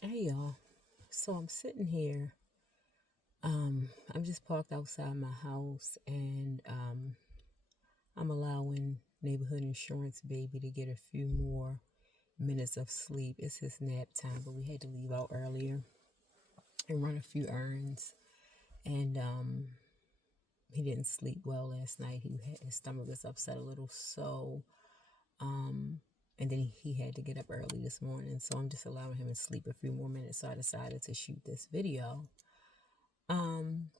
Hey y'all. So I'm sitting here. I'm just parked outside my house and I'm allowing neighborhood insurance baby to get a few more minutes of sleep. It's his nap time, but we had to leave out earlier and run a few errands. And he didn't sleep well last night. His stomach was upset a little, so um and then he had to get up early this morning. So I'm just allowing him to sleep a few more minutes. So I decided to shoot this video. Um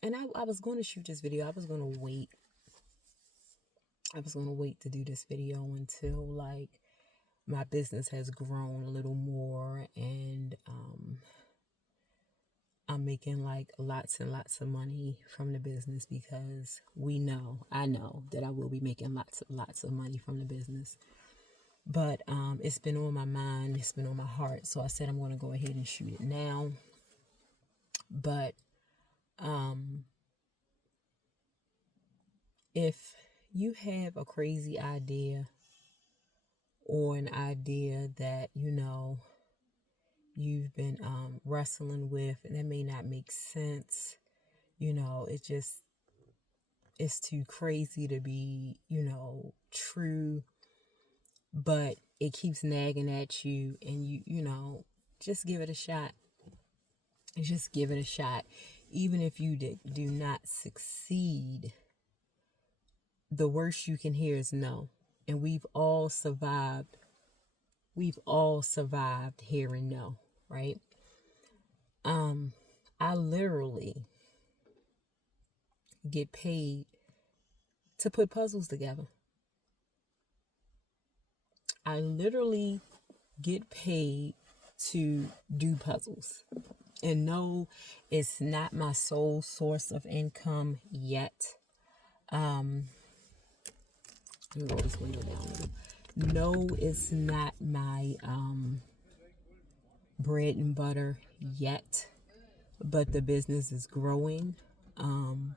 And I was going to shoot this video. I was going to wait. I was going to wait to do this video until like my business has grown a little more and I'm making like lots and lots of money from the business because I know that I will be making lots of money from the business. But it's been on my mind, it's been on my heart. So I said I'm going to go ahead and shoot it now. But um if you have a crazy idea or an idea that you've been wrestling with and that may not make sense, it's too crazy to be true, but it keeps nagging at you, and just give it a shot. Just give it a shot. Even if you do not succeed, the worst you can hear is no. And we've all survived hearing no, right? um I literally get paid to put puzzles together. I literally get paid to do puzzles. And no, it's not my sole source of income yet. Um, Let me roll this window down a little. No, it's not my bread and butter yet, but the business is growing. Um,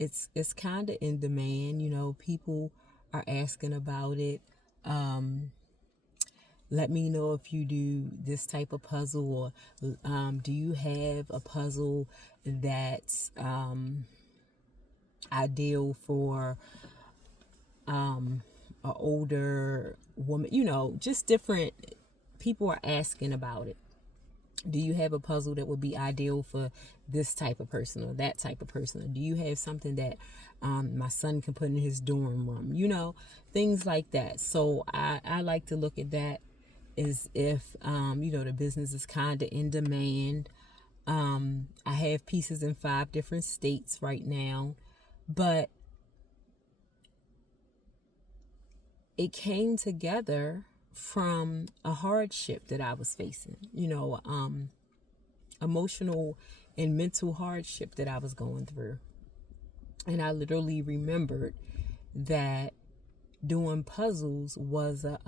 it's kind of in demand. People are asking about it. Um, Let me know if you do this type of puzzle, or do you have a puzzle that's ideal for an older woman? Just different people are asking about it. Do you have a puzzle that would be ideal for this type of person or that type of person? Or do you have something that my son can put in his dorm room? Things like that. So I like to look at that as if, the business is kind of in demand. I have pieces in 5 different states right now, but it came together from a hardship that I was facing. Emotional and mental hardship that I was going through. And I literally remembered that doing puzzles was a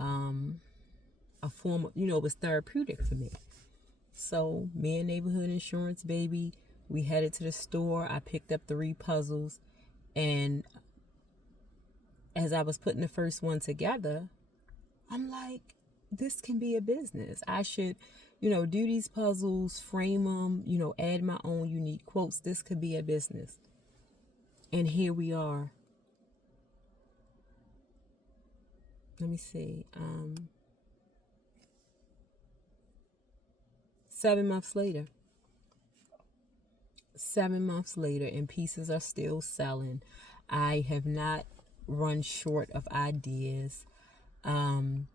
form of, it was therapeutic for me. So me and neighborhood insurance baby, we headed to the store. I picked up 3 puzzles, and as I was putting the first one together, I'm like, this can be a business. I should, do these puzzles, frame them, add my own unique quotes. This could be a business. And here we are. Let me see. 7 months later. 7 months later, and pieces are still selling. I have not run short of ideas. Um,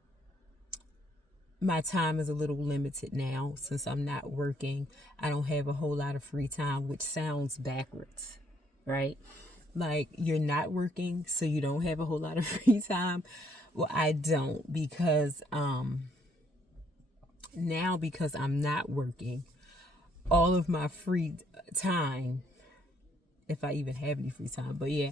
my time is a little limited now since I'm not working. I don't have a whole lot of free time, which sounds backwards, right? Like you're not working, so you don't have a whole lot of free time. Well, I don't, because now, because I'm not working, all of my free time, if I even have any free time, but yeah,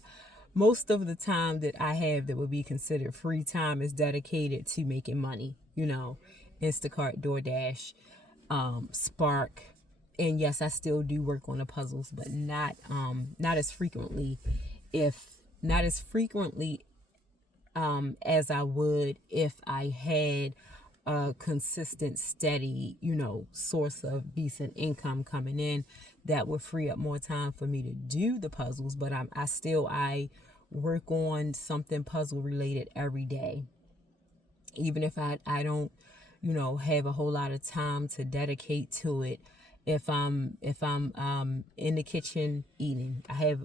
most of the time that I have that would be considered free time is dedicated to making money. Instacart, DoorDash, Spark, and yes, I still do work on the puzzles, but not as frequently, if not as frequently as I would if I had a consistent, steady, source of decent income coming in that would free up more time for me to do the puzzles. But I work on something puzzle related every day, even if I don't have a whole lot of time to dedicate to it. If I'm in the kitchen eating, I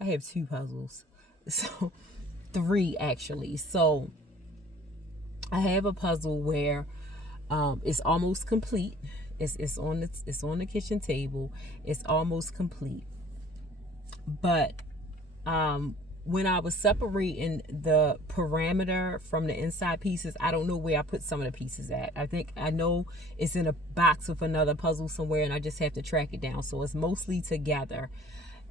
have 2 puzzles, so 3 actually. So I have a puzzle where it's almost complete. It's on the kitchen table. It's almost complete. But when I was separating the parameter from the inside pieces, I don't know where I put some of the pieces at. I know it's in a box with another puzzle somewhere, and I just have to track it down. So it's mostly together.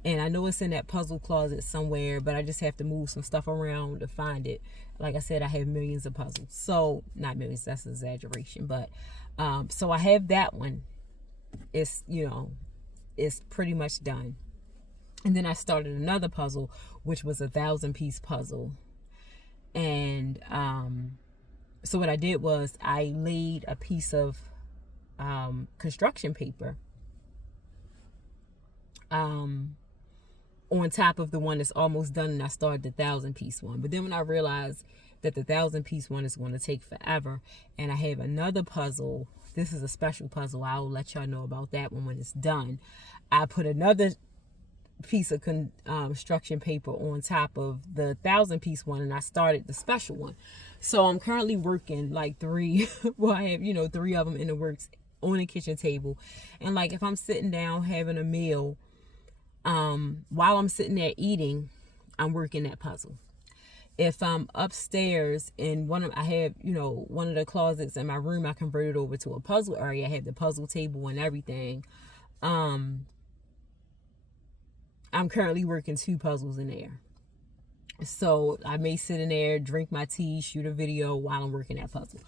And I know it's in that puzzle closet somewhere, but I just have to move some stuff around to find it. Like I said, I have millions of puzzles. So, not millions, that's an exaggeration. But, so I have that one. It's pretty much done. And then I started another puzzle, which was a 1,000-piece puzzle. And so what I did was I laid a piece of construction paper on top of the one that's almost done, and I started the 1,000-piece one. But then when I realized that the 1,000-piece one is going to take forever, and I have another puzzle, this is a special puzzle, I'll let y'all know about that one when it's done. I put another piece of construction paper on top of the 1,000-piece one, and I started the special one. So I'm currently working like 3 well, I have 3 of them in the works on the kitchen table. And like if I'm sitting down having a meal, while I'm sitting there eating, I'm working that puzzle. If I'm upstairs in one of the closets in my room, I converted over to a puzzle area. I have the puzzle table and everything. I'm currently working 2 puzzles in there. So I may sit in there, drink my tea, shoot a video while I'm working that puzzle.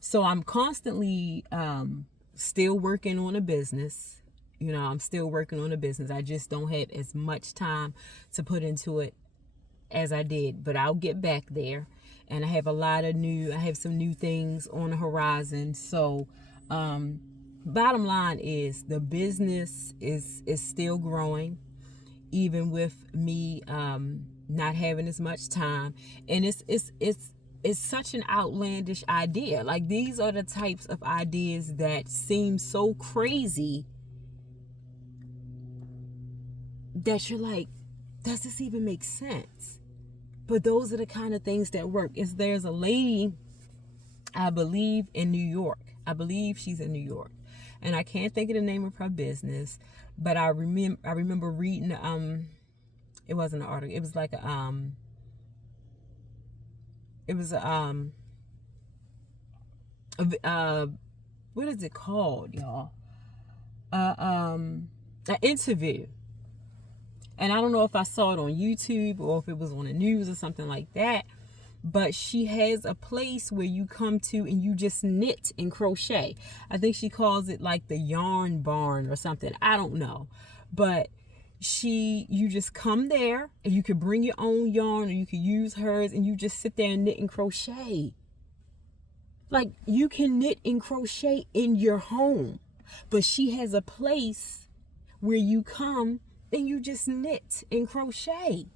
So I'm constantly still working on a business. I'm still working on a business. I just don't have as much time to put into it as I did, but I'll get back there. And I have some new things on the horizon. So, bottom line is the business is still growing, even with me, not having as much time. And it's such an outlandish idea. Like, these are the types of ideas that seem so crazy that you're like, does this even make sense? But those are the kind of things that work. There's a lady, I believe, in New York. I believe she's in New York. And I can't think of the name of her business, but I remember reading, it wasn't an article. It was like what is it called, y'all? An interview. And I don't know if I saw it on YouTube or if it was on the news or something like that. But she has a place where you come to and you just knit and crochet. I think she calls it like the yarn barn or something. I don't know. But you just come there and you can bring your own yarn or you can use hers and you just sit there and knit and crochet. Like, you can knit and crochet in your home. But she has a place where you come and you just knit and crochet.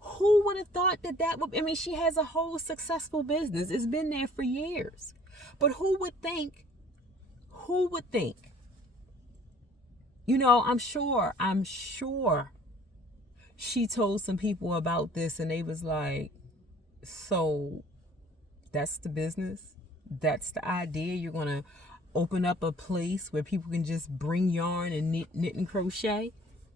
Who would have thought that would... I mean, she has a whole successful business. It's been there for years. But who would think? I'm sure she told some people about this and they was like, so that's the business? That's the idea? You're going to open up a place where people can just bring yarn and knit and crochet?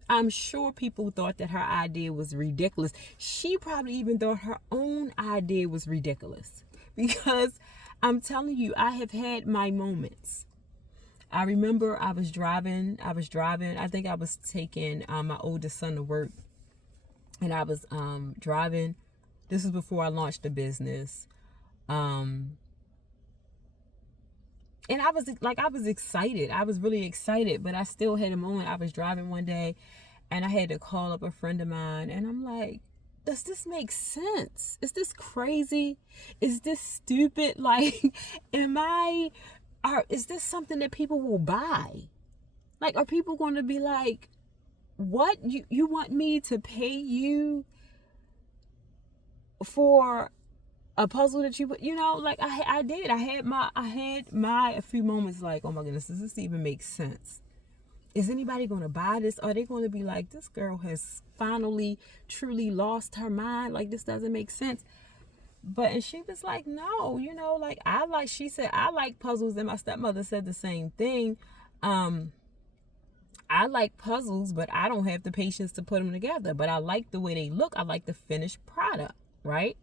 I'm sure people thought that her idea was ridiculous. She probably even thought her own idea was ridiculous. Because I'm telling you, I have had my moments. I remember I was driving. I think I was taking my oldest son to work. And I was driving. This was before I launched the business. And I was excited. I was really excited, but I still had a moment. I was driving one day and I had to call up a friend of mine and I'm like, does this make sense? Is this crazy? Is this stupid? Like, is this something that people will buy? Like, are people going to be like, what? You want me to pay you for a puzzle that like I did. I had my a few moments like, oh my goodness, does this even make sense? Is anybody going to buy this? Are they going to be like, this girl has finally truly lost her mind? Like, this doesn't make sense. And she was like, no, like she said, I like puzzles. And my stepmother said the same thing. I like puzzles, but I don't have the patience to put them together. But I like the way they look. I like the finished product, right?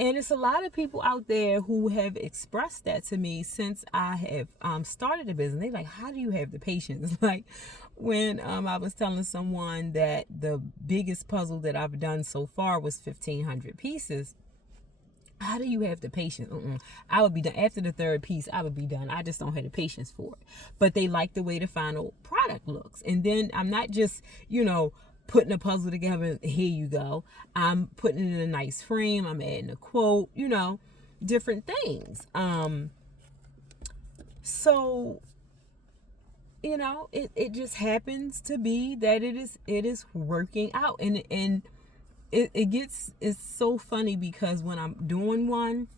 And it's a lot of people out there who have expressed that to me since I have started a business. They're like, how do you have the patience? Like when I was telling someone that the biggest puzzle that I've done so far was 1,500 pieces. How do you have the patience? I would be done. After the third piece, I would be done. I just don't have the patience for it. But they like the way the final product looks. And then I'm not just, putting a puzzle together, here you go. I'm putting it in a nice frame. I'm adding a quote, different things. So, it just happens to be that it is working out. And it's so funny because when I'm doing one,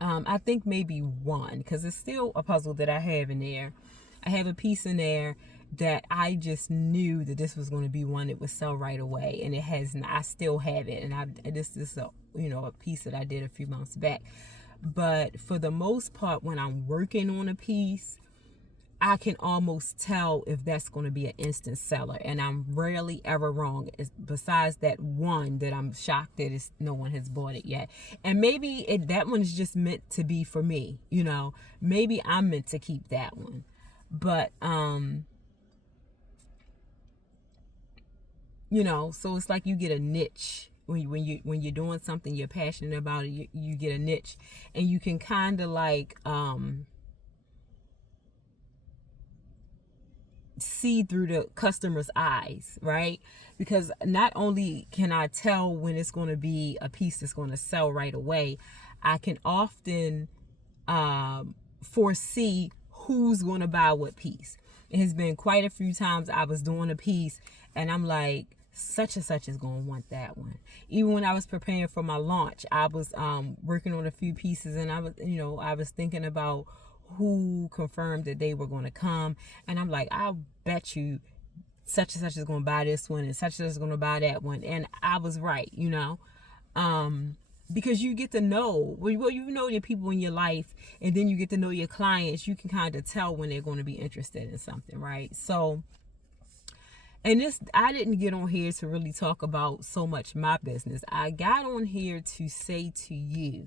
I think maybe one, because it's still a puzzle that I have in there. I have a piece in there that I just knew that this was going to be one that would sell right away, and it has. I still have it, and this is a piece that I did a few months back. But for the most part, when I'm working on a piece, I can almost tell if that's going to be an instant seller, and I'm rarely ever wrong. Besides that one that I'm shocked that no one has bought it yet, and maybe that one is just meant to be for me. Maybe I'm meant to keep that one, but so it's like you get a niche when you're doing something you're passionate about it. You get a niche, and you can kind of like see through the customer's eyes, right? Because not only can I tell when it's going to be a piece that's going to sell right away, I can often foresee who's going to buy what piece. It has been quite a few times I was doing a piece and I'm like, such and such is going to want that one. Even when I was preparing for my launch, I was working on a few pieces, and I was thinking about who confirmed that they were going to come, and I'm like, I'll bet you such and such is going to buy this one and such and such is going to buy that one. And I was right, because you get to know, you know your people in your life, and then you get to know your clients. You can kind of tell when they're going to be interested in something, right? So, and I didn't get on here to really talk about so much my business. I got on here to say to you,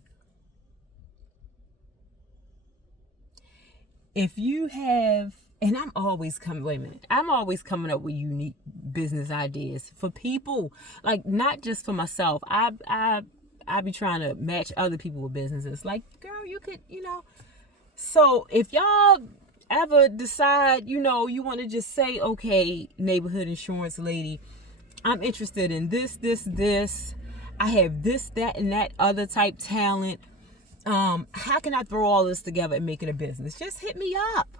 if you have, and I'm always coming up with unique business ideas for people, like not just for myself. I be trying to match other people with businesses. Like, girl, you could, So if y'all ever decide, you want to just say, okay, neighborhood insurance lady, I'm interested in this. I have this, that, and that other type talent. How can I throw all this together and make it a business? Just hit me up.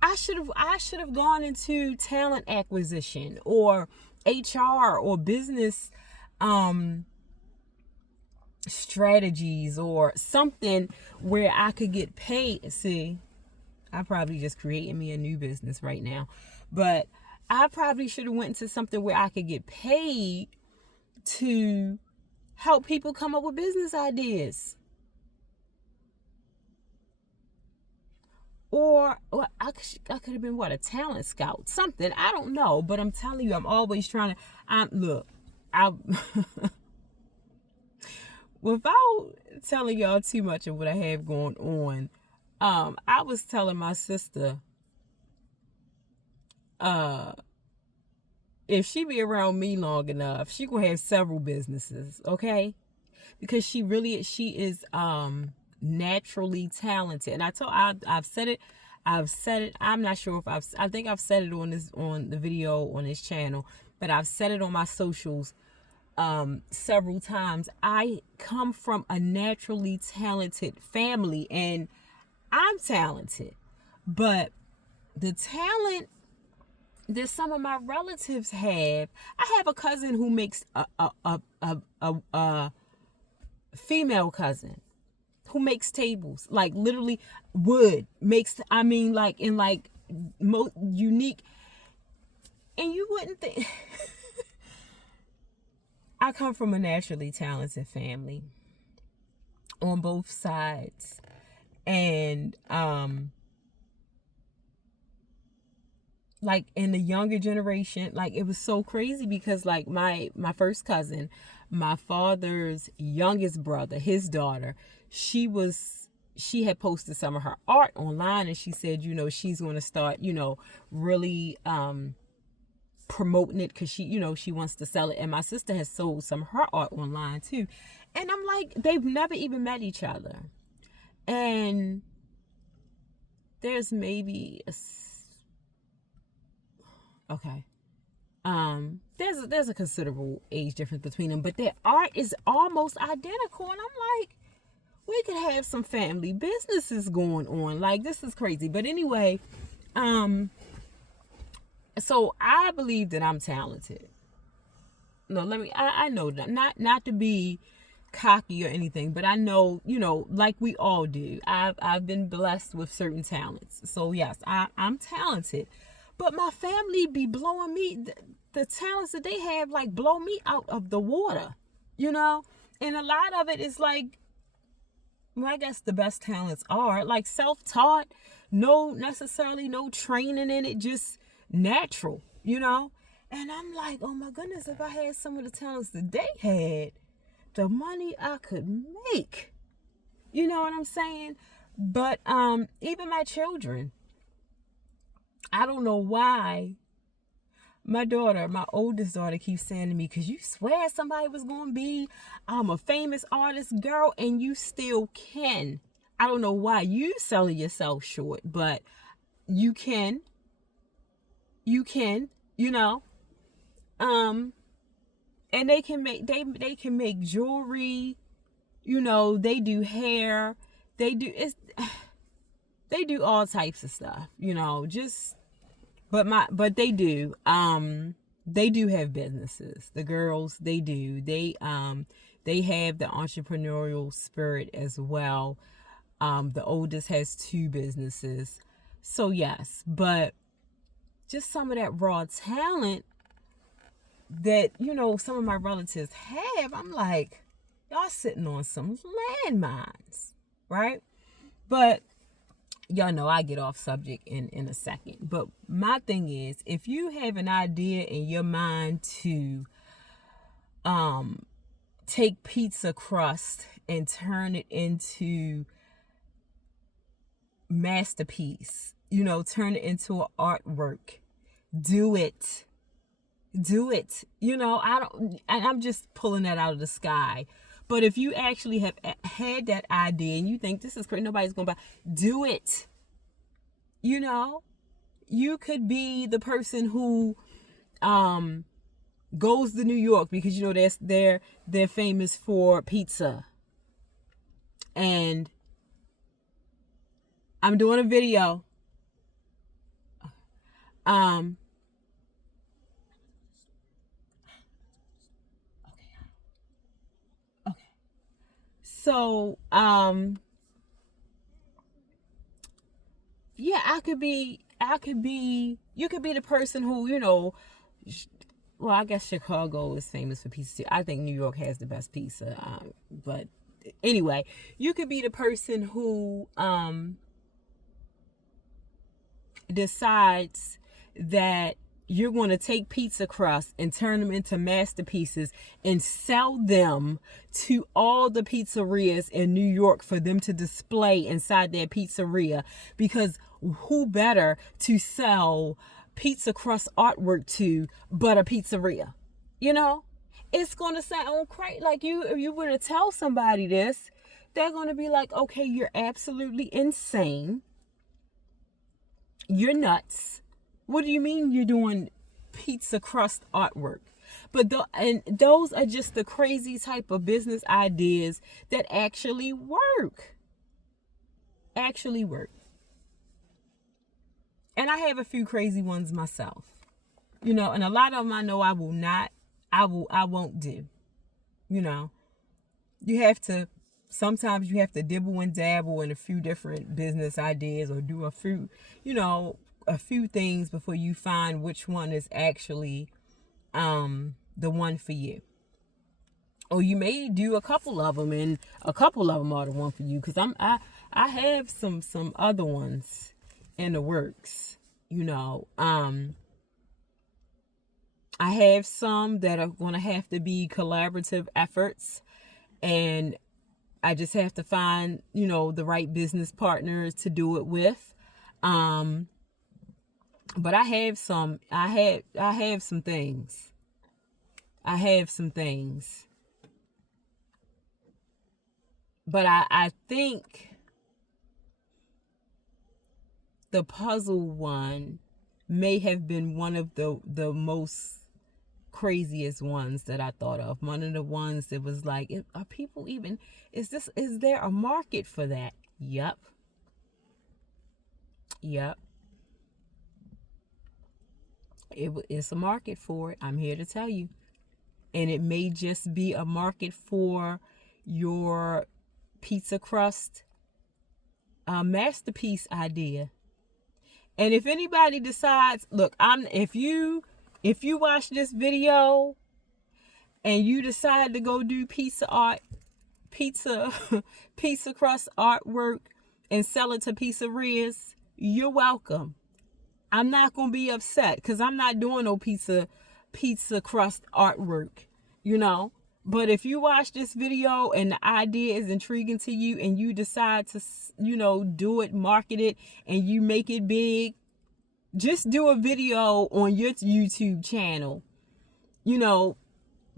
I should have gone into talent acquisition or HR or business strategies or something where I could get paid. See, I probably just created me a new business right now, but I probably should have went into something where I could get paid to help people come up with business ideas. Or I could have been a talent scout, something. I don't know, but I'm telling you, I'm always trying to. Without telling y'all too much of what I have going on, I was telling my sister, if she be around me long enough, she gonna have several businesses, okay? Because she is naturally talented. And I've said it. I'm not sure if I think I've said it on the video on this channel, but I've said it on my socials several times. I come from a naturally talented family, and I'm talented, but the talent that some of my relatives have. I have a cousin who makes a female cousin who makes tables, like literally wood makes. I mean, like in like most unique, and you wouldn't think. I come from a naturally talented family on both sides, and like in the younger generation, like it was so crazy because like my first cousin, my father's youngest brother, his daughter, she had posted some of her art online, and she said, she's going to start, really promoting it because she wants to sell it. And my sister has sold some of her art online too. And I'm like, they've never even met each other. And there's maybe there's a considerable age difference between them, but their art is almost identical. And I'm like, we could have some family businesses going on. Like, this is crazy. But anyway, so I believe that I'm talented. No, I know that, not to be cocky or anything, but I know, like we all do, I've been blessed with certain talents. So yes, I'm talented, but my family be blowing me, the talents that they have, like, blow me out of the water, and a lot of it is like, well, I guess the best talents are like self-taught, no training in it, just natural, and I'm like, oh my goodness, if I had some of the talents that they had, the money I could make, you know what I'm saying? But even my children, I don't know why my oldest daughter keeps saying to me, because you swear somebody was going to be a famous artist, girl, and you still can. I don't know why you selling yourself short, but you can, and they can make jewelry, they do hair, they do all types of stuff, but they do have businesses. The girls, they have the entrepreneurial spirit as well. The oldest has 2 businesses. So yes, but just some of that raw talent that, some of my relatives have, I'm like, y'all sitting on some landmines, right? But y'all know I get off subject in a second. But my thing is, if you have an idea in your mind to take pizza crust and turn it into masterpiece, turn it into an artwork, do it. I'm just pulling that out of the sky. But if you actually have had that idea and you think this is crazy, nobody's going to buy, do it. You could be the person who goes to New York because they're famous for pizza. And I'm doing a video. So, yeah, you could be the person who, well, I guess Chicago is famous for pizza too. I think New York has the best pizza. But anyway, you could be the person who, decides that you're going to take pizza crusts and turn them into masterpieces and sell them to all the pizzerias in New York for them to display inside their pizzeria. Because who better to sell pizza crust artwork to but a pizzeria? It's going to sound crazy. Like, if you were to tell somebody this, they're going to be like, okay, you're absolutely insane. You're nuts. What do you mean you're doing pizza crust artwork. But and those are just the crazy type of business ideas that actually work. Actually work. And I have a few crazy ones myself. And a lot of them I know I won't do. Sometimes you have to dibble and dabble in a few different business ideas, or do a few things before you find which one is actually the one for you. Or you may do a couple of them, and a couple of them are the one for you. Because I have some other ones in the works. I have some that are going to have to be collaborative efforts, and I just have to find, the right business partners to do it with. But I have some things. But I think the puzzle one may have been one of the most craziest ones that I thought of. One of the ones that was like, are people even, is there a market for that? Yep. It's a market for it. I'm here to tell you. And it may just be a market for your pizza crust masterpiece idea. And if anybody decides, look, if you watch this video and you decide to go do pizza crust artwork and sell it to pizzerias, you're welcome. I'm not going to be upset, because I'm not doing no pizza crust artwork, But if you watch this video and the idea is intriguing to you, and you decide to, do it, market it, and you make it big, just do a video on your YouTube channel.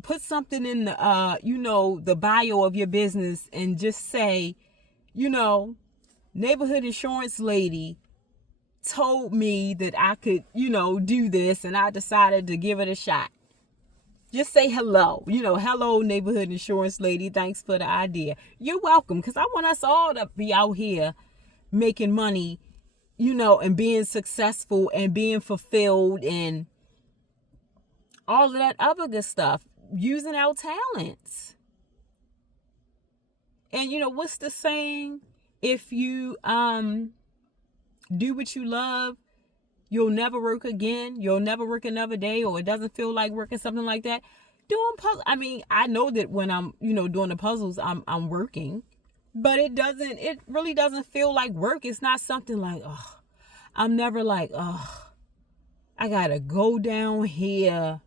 Put something in the, the bio of your business, and just say, neighborhood insurance lady told me that I could, do this, and I decided to give it a shot. Just say hello. Hello, neighborhood insurance lady. Thanks for the idea. You're welcome, because I want us all to be out here making money, and being successful and being fulfilled and all of that other good stuff, using our talents. And what's the saying? If you do what you love, you'll never work again. You'll never work another day, or it doesn't feel like working, something like that. Doing puzzles. I mean, I know that when I'm, doing the puzzles, I'm working, but it really doesn't feel like work. It's not something like, I'm never like, I gotta go down here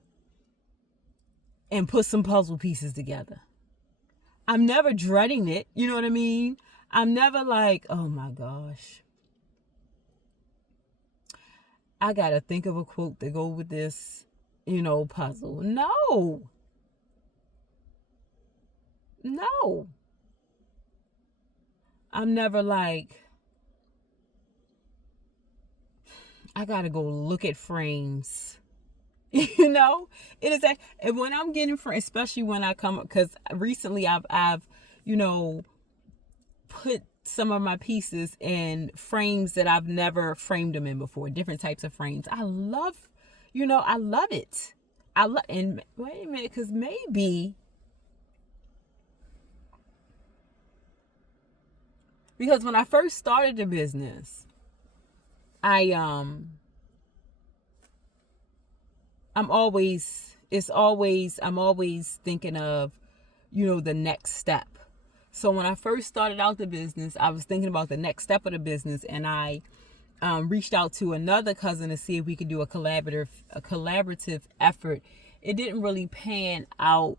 and put some puzzle pieces together. I'm never dreading it. You know what I mean? I'm never like, oh my gosh, I gotta think of a quote to go with this, puzzle. No. I'm never like, I gotta go look at frames. It is that, and when I'm getting frames, especially when I come, because recently I've put some of my pieces in frames that I've never framed them in before, different types of frames. I love it. And wait a minute, because because when I first started the business, I'm always thinking of, the next step. So when I first started out the business, I was thinking about the next step of the business, and I reached out to another cousin to see if we could do a collaborative effort. It didn't really pan out.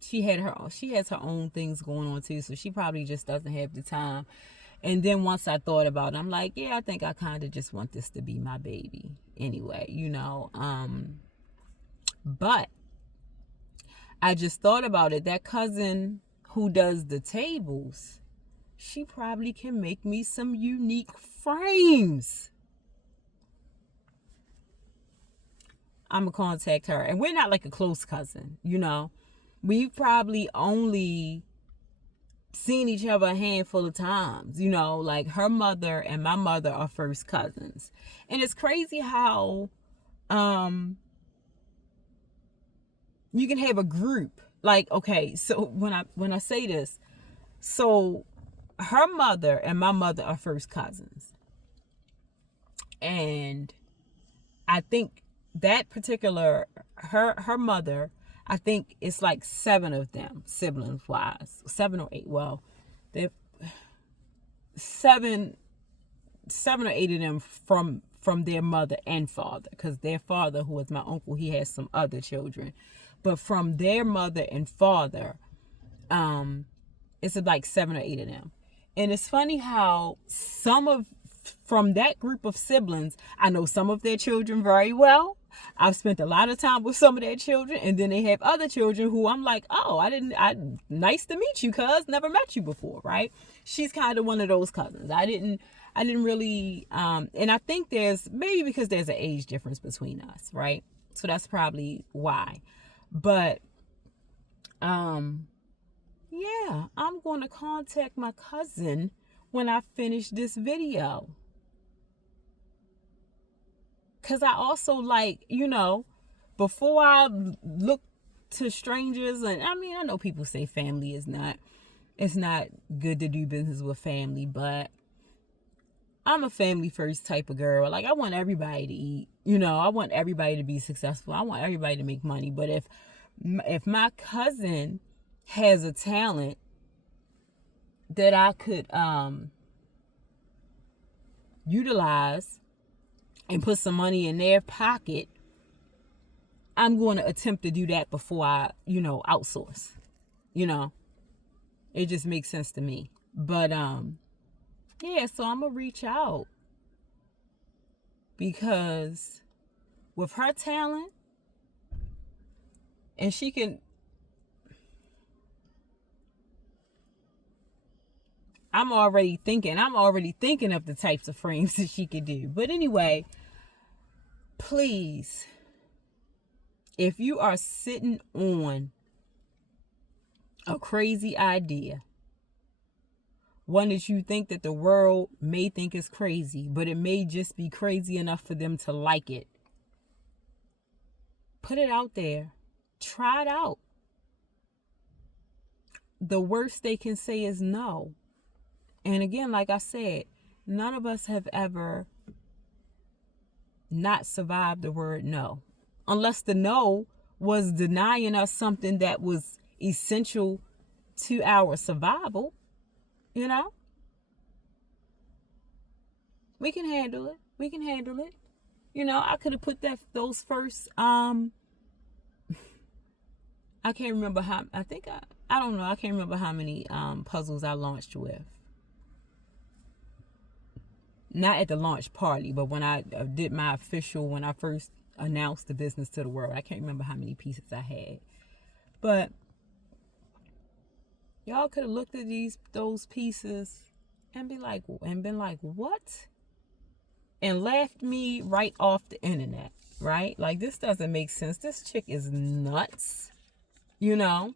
She has her own things going on too, so she probably just doesn't have the time. And then once I thought about it, I'm like, yeah, I think I kind of just want this to be my baby anyway, But I just thought about it. That cousin who does the tables, she probably can make me some unique frames. I'm going to contact her. And we're not like a close cousin, you know. We've probably only seen each other a handful of times, you know, like her mother and my mother are first cousins. And it's crazy how you can have a group. Like, okay, so when I say this, so her mother and my mother are first cousins. And I think that particular her mother, I think it's like 7 of them, siblings wise. 7 or 8. Well, they're 7 or 8 of them from their mother and father, because their father, who was my uncle, he has some other children. But from their mother and father, it's like 7 or 8 of them. And it's funny how from that group of siblings, I know some of their children very well. I've spent a lot of time with some of their children, and then they have other children who I'm like, oh, nice to meet you, cuz, never met you before, right? She's kind of one of those cousins. I didn't really, and I think there's, maybe because there's an age difference between us, right? So that's probably why. But, yeah, I'm going to contact my cousin when I finish this video. Because I also, like, you know, before I look to strangers, and I mean, I know people say family is not, it's not good to do business with family, but I'm a family first type of girl. Like, I want everybody to eat, you know, I want everybody to be successful. I want everybody to make money. But if my cousin has a talent that I could utilize and put some money in their pocket, I'm going to attempt to do that before I, you know, outsource. You know, it just makes sense to me. But yeah, so I'm gonna reach out, because with her talent, and she can, I'm already thinking of the types of frames that she could do. But anyway, please, if you are sitting on a crazy idea, one that you think that the world may think is crazy, but it may just be crazy enough for them to like it, put it out there. Try it out. The worst they can say is no. And again, like I said, none of us have ever not survived the word no. Unless the no was denying us something that was essential to our survival, you know? We can handle it. We can handle it. You know, I could have put those first, I can't remember how, I don't know. I can't remember how many puzzles I launched with. Not at the launch party, but when I did my official, when I first announced the business to the world, I can't remember how many pieces I had. But y'all could have looked at those pieces and been like, what? And laughed me right off the internet, right? Like, this doesn't make sense. This chick is nuts, you know?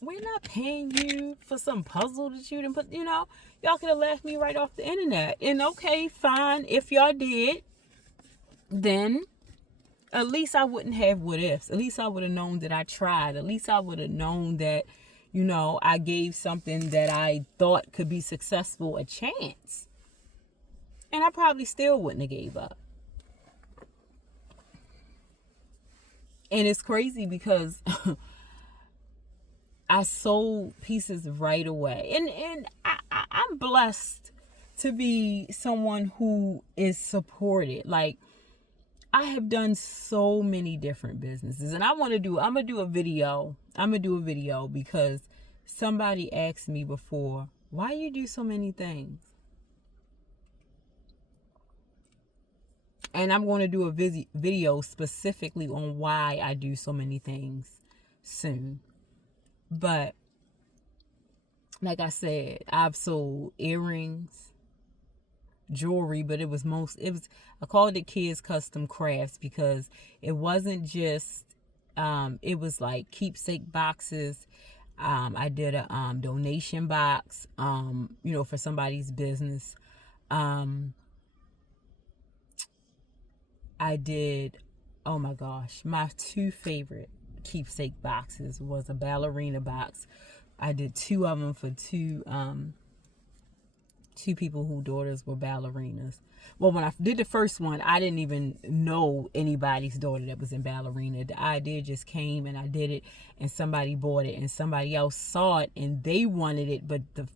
We're not paying you for some puzzle that you didn't put, you know? Y'all could have laughed me right off the internet. And okay, fine. If y'all did, then at least I wouldn't have what ifs. At least I would have known that I tried. At least I would have known that, you know, I gave something that I thought could be successful a chance. And I probably still wouldn't have gave up. And it's crazy because I sold pieces right away. And I'm blessed to be someone who is supported. Like, I have done so many different businesses, and I'm gonna do a video because somebody asked me before, why you do so many things? And I'm going to do a video specifically on why I do so many things soon. But Like I said, I've sold earrings, jewelry, but I called it Kids Custom Crafts because it wasn't just, it was like keepsake boxes. I did a donation box, for somebody's business. I did, oh my gosh, my two favorite keepsake boxes was a ballerina box. I did two of them for two people whose daughters were ballerinas. Well, when I did the first one, I didn't even know anybody's daughter that was in ballerina. The idea just came and I did it, and somebody bought it and somebody else saw it and they wanted it, but the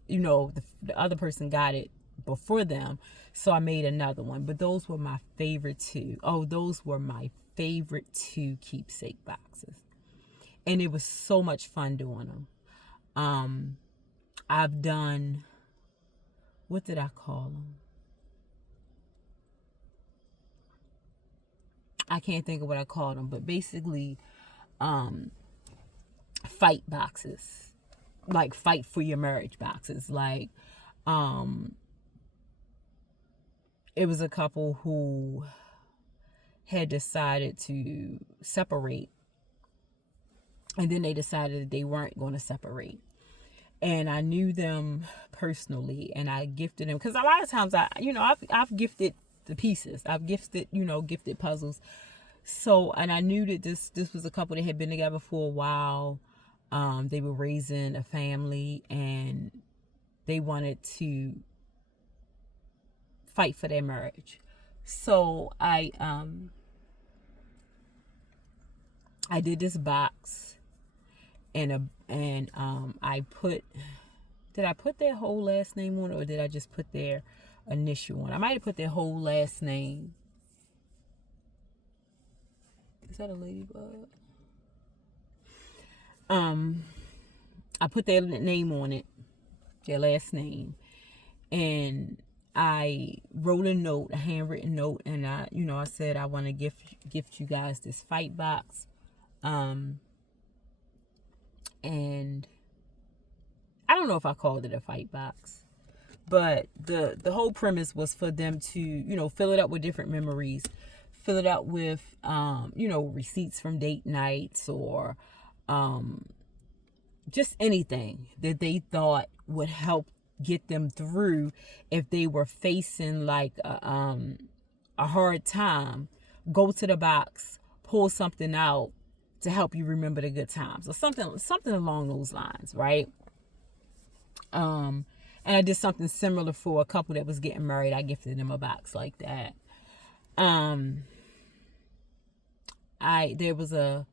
other person got it before them. So I made another one. But those were my favorite two. Oh, those were my favorite two keepsake boxes. And it was so much fun doing them. I've done, what did I call them? I can't think of what I called them, but basically, fight boxes, like fight for your marriage boxes. Like, it was a couple who had decided to separate, and then they decided that they weren't going to separate. And I knew them personally, and I gifted them because a lot of times I've gifted the pieces. I've gifted puzzles. So, and I knew that this was a couple that had been together for a while. They were raising a family and they wanted to fight for their marriage. So I did this box and I put, did I put their whole last name on it, or did I just put their initial on? I might have put their whole last name. Is that a ladybug? I put their name on it, their last name, and I wrote a note, a handwritten note, and I said I want to gift you guys this fight box, and I don't know if I called it a fight box, but the whole premise was for them to fill it up with different memories, fill it out with receipts from date nights, or just anything that they thought would help get them through if they were facing like a hard time. Go to the box, pull something out to help you remember the good times, or something along those lines, right? And I did something similar for a couple that was getting married. I gifted them a box like that. There was a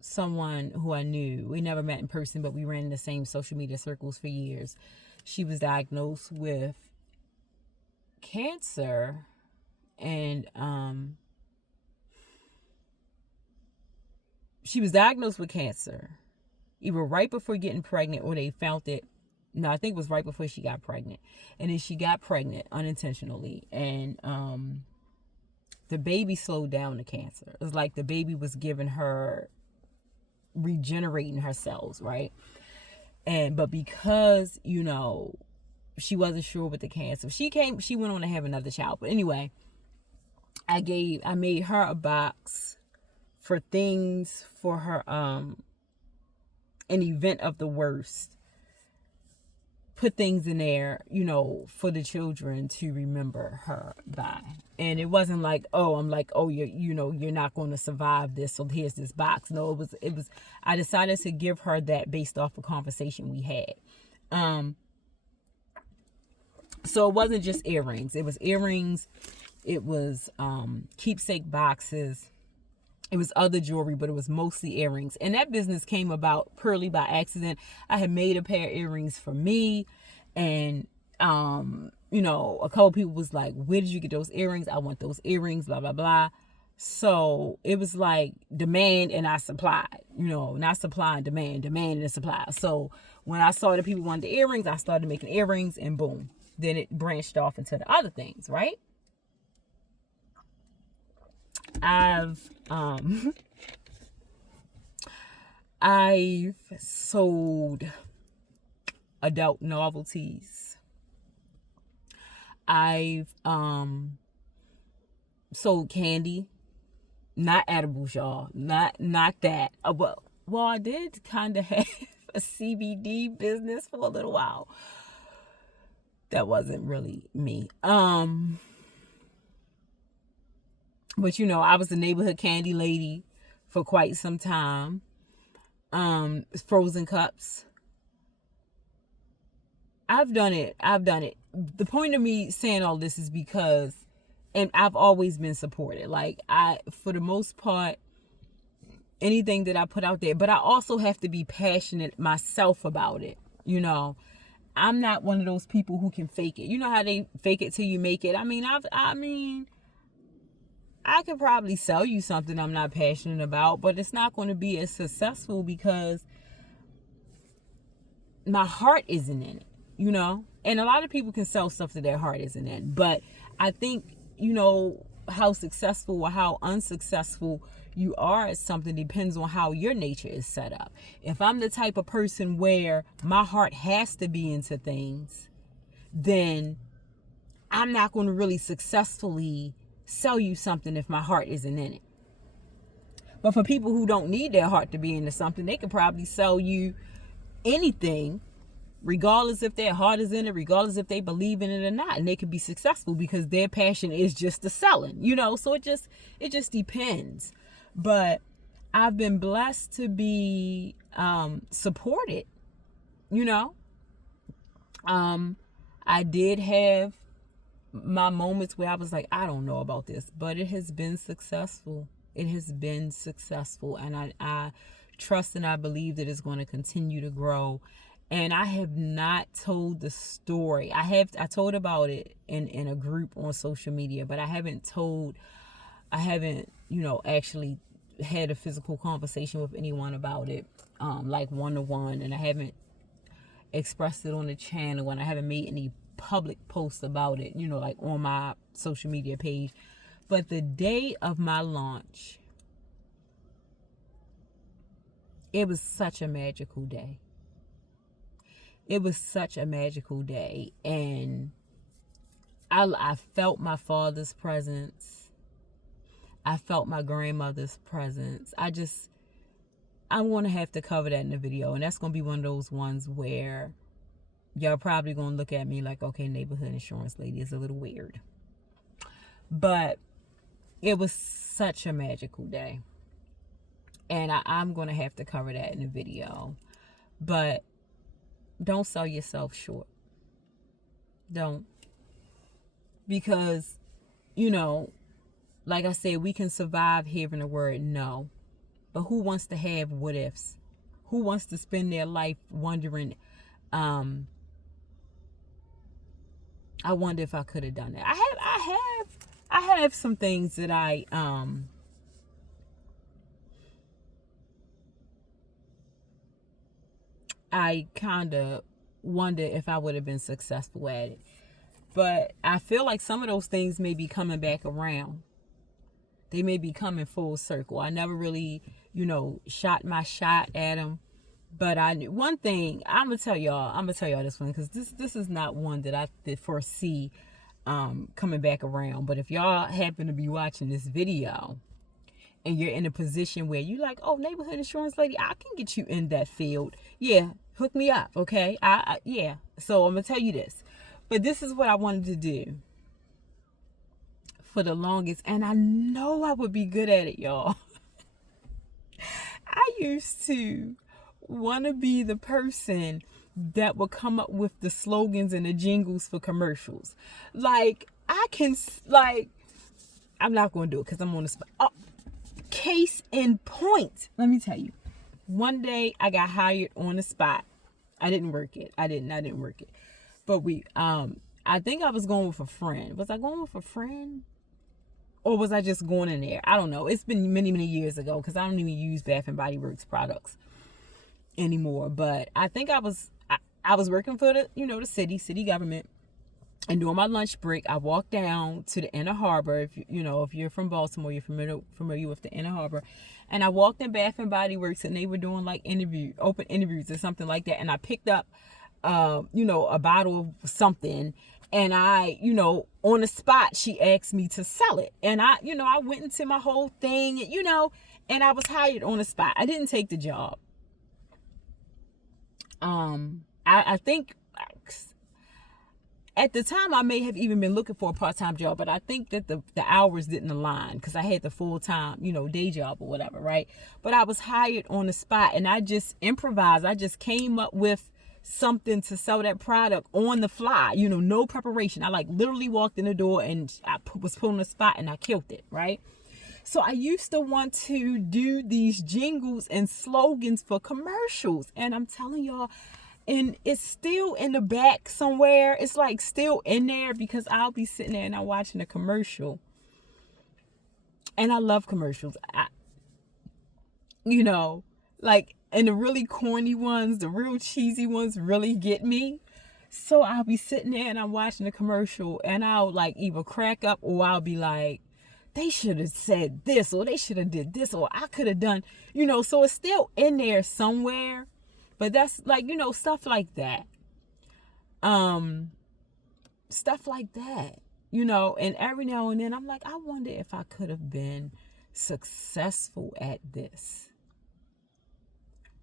someone who I knew. We never met in person, but we ran in the same social media circles for years. She was diagnosed with cancer, and she was diagnosed with cancer either right before getting pregnant, or they found it. No, I think it was right before she got pregnant. And then she got pregnant unintentionally, and the baby slowed down the cancer. It was like the baby was giving her, regenerating her cells, right? But because she wasn't sure with the cancer, she went on to have another child. But anyway, I made her a box for things for her, an event of the worst. Put things in there, for the children to remember her by. And it wasn't like, you're not going to survive this, so here's this box. No, it was, I decided to give her that based off a conversation we had. So it wasn't just earrings. It was earrings. It was keepsake boxes. It was other jewelry, but it was mostly earrings. And that business came about purely by accident. I had made a pair of earrings for me. And, a couple people was like, where did you get those earrings? I want those earrings, blah, blah, blah. So it was like demand and I supplied, not supply and demand and supply. So when I saw that people wanted the earrings, I started making earrings, and boom. Then it branched off into the other things, right? I've I've sold adult novelties. I've sold candy, not edibles, y'all, not that. Well, I did kind of have a CBD business for a little while. That wasn't really me. But I was the neighborhood candy lady for quite some time. Frozen cups. I've done it. The point of me saying all this is because, and I've always been supported. Like, for the most part, anything that I put out there, but I also have to be passionate myself about it. I'm not one of those people who can fake it. You know how they fake it till you make it? I mean, I could probably sell you something I'm not passionate about, but it's not going to be as successful because my heart isn't in it, And a lot of people can sell stuff that their heart isn't in. But I think, how successful or how unsuccessful you are at something depends on how your nature is set up. If I'm the type of person where my heart has to be into things, then I'm not going to really successfully sell you something if my heart isn't in it. But for people who don't need their heart to be into something, they could probably sell you anything, regardless if their heart is in it, regardless if they believe in it or not, and they could be successful because their passion is just the selling, so it just depends. But I've been blessed to be supported. I did have my moments where I was like, I don't know about this, but it has been successful. And I trust and I believe that it's going to continue to grow. And I have not told the story. I told about it in a group on social media, but I haven't actually had a physical conversation with anyone about it, like one-to-one, and I haven't expressed it on the channel, and I haven't made any public posts about it, like on my social media page. But the day of my launch, it was such a magical day. And I felt my father's presence. I felt my grandmother's presence. I'm going to have to cover that in the video. And that's going to be one of those ones where y'all probably going to look at me like, okay, neighborhood insurance lady is a little weird. But it was such a magical day. And I'm going to have to cover that in the video. But don't sell yourself short. Don't. Because, like I said, we can survive hearing the word no. But who wants to have what ifs? Who wants to spend their life wondering, I wonder if I could have done that. I have some things that I kind of wonder if I would have been successful at it. But I feel like some of those things may be coming back around. They may be coming full circle. I never really, shot my shot at them. But one thing, I'm going to tell y'all this one, because this is not one that I foresee coming back around. But if y'all happen to be watching this video and you're in a position where you're like, oh, neighborhood insurance lady, I can get you in that field. Yeah, hook me up, okay? Yeah. So I'm going to tell you this. But this is what I wanted to do for the longest. And I know I would be good at it, y'all. I used to want to be the person that would come up with the slogans and the jingles for commercials. I'm not going to do it because I'm on the spot. Oh, case in point. Let me tell you. One day I got hired on the spot. I didn't work it. I didn't work it. But I think I was going with a friend. Was I going with a friend? Or was I just going in there? I don't know. It's been many, many years ago because I don't even use Bath and Body Works products anymore. But I think I was working for the city government. And during my lunch break, I walked down to the Inner Harbor. If you're from Baltimore, you're familiar with the Inner Harbor. And I walked in Bath and Body Works, and they were doing like open interviews or something like that. And I picked up, a bottle of something. And I, on the spot, she asked me to sell it. And I went into my whole thing, and I was hired on the spot. I didn't take the job. I think at the time I may have even been looking for a part-time job, but I think that the hours didn't align because I had the full-time, day job or whatever, right? But I was hired on the spot, and I just improvised. I just came up with something to sell that product on the fly, no preparation. I literally walked in the door and I was put on the spot and I killed it, right? So I used to want to do these jingles and slogans for commercials, and I'm telling y'all, and it's still in the back somewhere. It's still in there because I'll be sitting there and I'm watching a commercial. And I love commercials. And the really corny ones, the real cheesy ones really get me. So I'll be sitting there and I'm watching a commercial and I'll either crack up or I'll be like, they should have said this or they should have did this or I could have done, so it's still in there somewhere. But that's stuff like that. Stuff like that. And every now and then I'm like, I wonder if I could have been successful at this.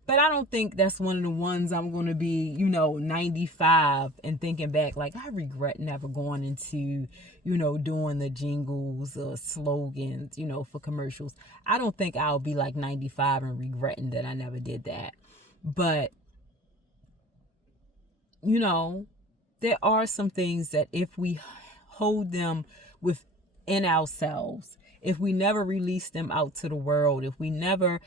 But I don't think that's one of the ones I'm going to be, 95 and thinking back, I regret never going into, doing the jingles or slogans, for commercials. I don't think I'll be 95 and regretting that I never did that. But, there are some things that if we hold them within ourselves, if we never release them out to the world, if we never,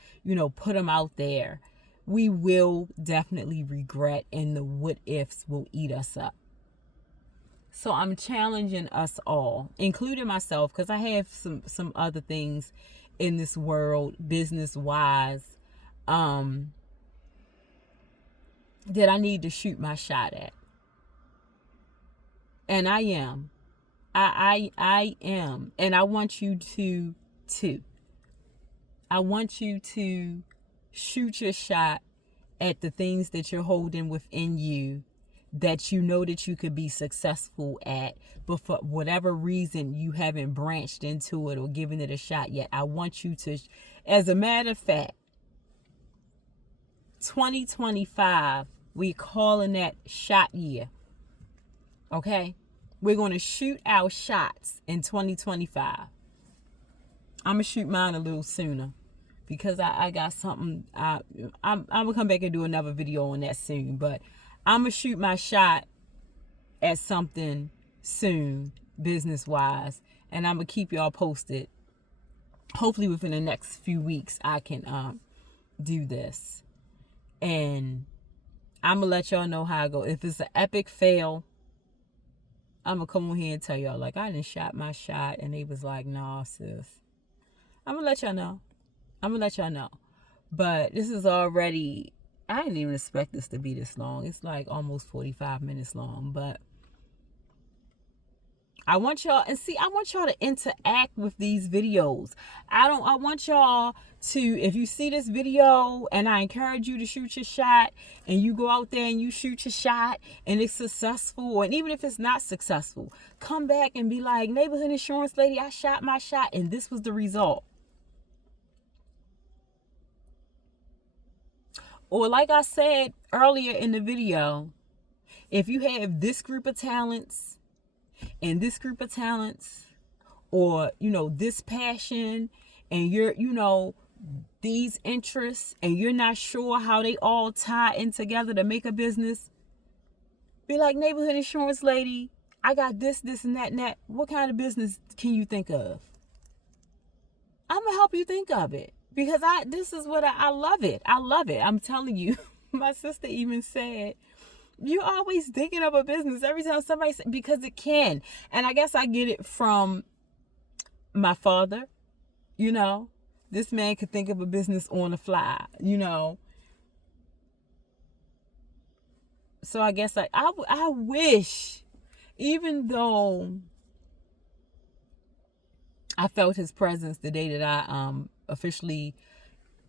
put them out there, we will definitely regret, and the what ifs will eat us up. So I'm challenging us all, including myself, because I have some other things in this world, business-wise, that I need to shoot my shot at. And I am. I am. And I want you to too. I want you to shoot your shot at the things that you're holding within you that you know that you could be successful at, but for whatever reason you haven't branched into it or given it a shot yet. I want you to, as a matter of fact, 2025, we're calling that shot year. Okay? We're going to shoot our shots in 2025. I'm going to shoot mine a little sooner because I got something. I'm going to come back and do another video on that soon. But I'm going to shoot my shot at something soon, business-wise. And I'm going to keep y'all posted. Hopefully within the next few weeks, I can do this. And I'm going to let y'all know how I go. If it's an epic fail, I'm going to come on here and tell y'all, I didn't shot my shot. And they was like, nah, sis. I'm going to let y'all know. But this is already, I didn't even expect this to be this long. It's almost 45 minutes long. But I want y'all to interact with these videos. I want y'all to, if you see this video and I encourage you to shoot your shot and you go out there and you shoot your shot and it's successful, and even if it's not successful, come back and be like, neighborhood insurance lady, I shot my shot and this was the result. Or like I said earlier in the video, if you have this group of talents and this group of talents, or, this passion and you're, these interests, and you're not sure how they all tie in together to make a business, be like, neighborhood insurance lady, I got this, and that. What kind of business can you think of? I'm going to help you think of it. Because this is what I love it. I love it. I'm telling you. My sister even said, you're always thinking of a business every time somebody says, because it can. And I guess I get it from my father. This man could think of a business on the fly, So I guess I wish even though I felt his presence the day that I officially,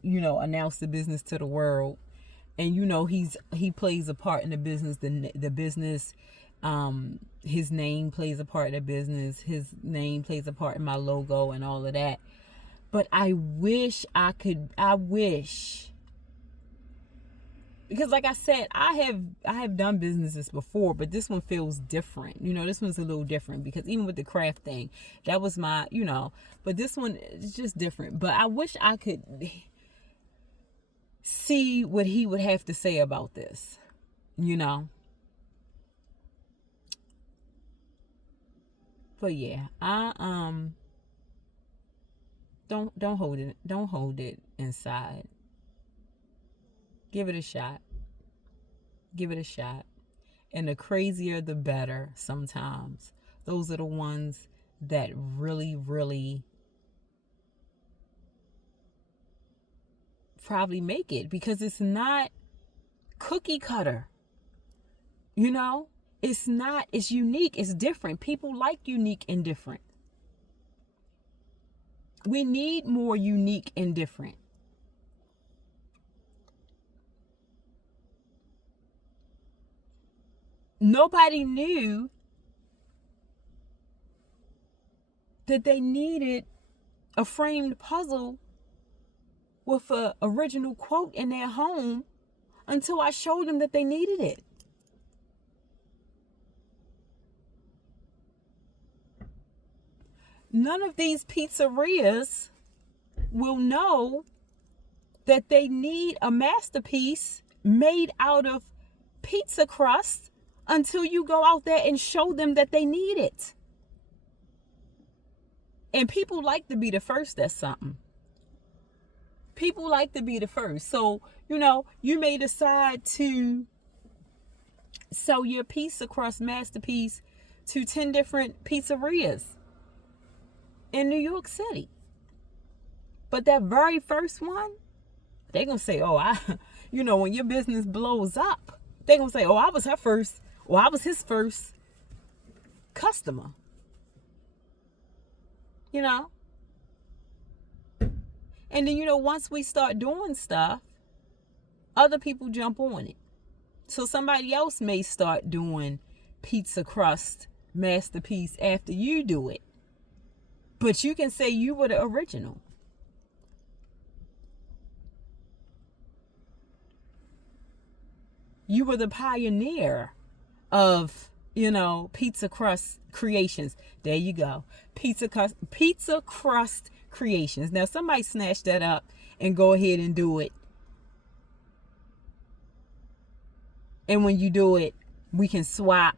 announced the business to the world. And he plays a part in the business. The business, his name plays a part in the business. His name plays a part in my logo and all of that. But I wish, because like I said, I have done businesses before, but this one feels different. This one's a little different, because even with the craft thing, that was my, but this one is just different. But I wish I could see what he would have to say about this, But yeah, I don't hold it inside. Give it a shot. And the crazier the better sometimes. Those are the ones that really, really probably make it, because it's not cookie cutter. It's not, it's unique, it's different. People like unique and different. We need more unique and different. Nobody knew that they needed a framed puzzle with an original quote in their home until I showed them that they needed it. None of these pizzerias will know that they need a masterpiece made out of pizza crust until you go out there and show them that they need it. And people like to be the first at something. People like to be the first. So, you may decide to sell your pizza crust masterpiece to 10 different pizzerias in New York City. But that very first one, they're going to say, when your business blows up, they're going to say, I was her first, or I was his first customer. And then, once we start doing stuff, other people jump on it. So somebody else may start doing pizza crust masterpiece after you do it. But you can say you were the original. You were the pioneer of, pizza crust creations. There you go. Pizza crust creations. Now somebody snatch that up and go ahead and do it. And when you do it, we can swap.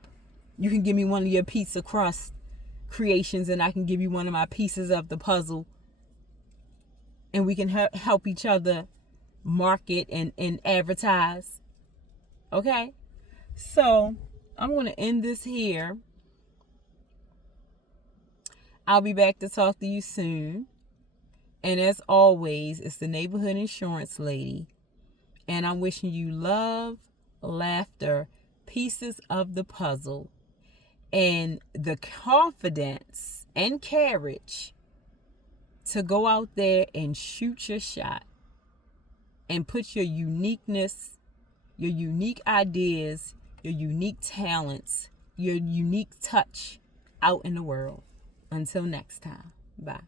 You can give me one of your pizza crust creations and I can give you one of my pieces of the puzzle. And we can help each other market and advertise. Okay? So, I'm going to end this here. I'll be back to talk to you soon. And as always, it's the Neighborhood Insurance Lady. And I'm wishing you love, laughter, pieces of the puzzle, and the confidence and courage to go out there and shoot your shot and put your uniqueness, your unique ideas, your unique talents, your unique touch out in the world. Until next time, bye.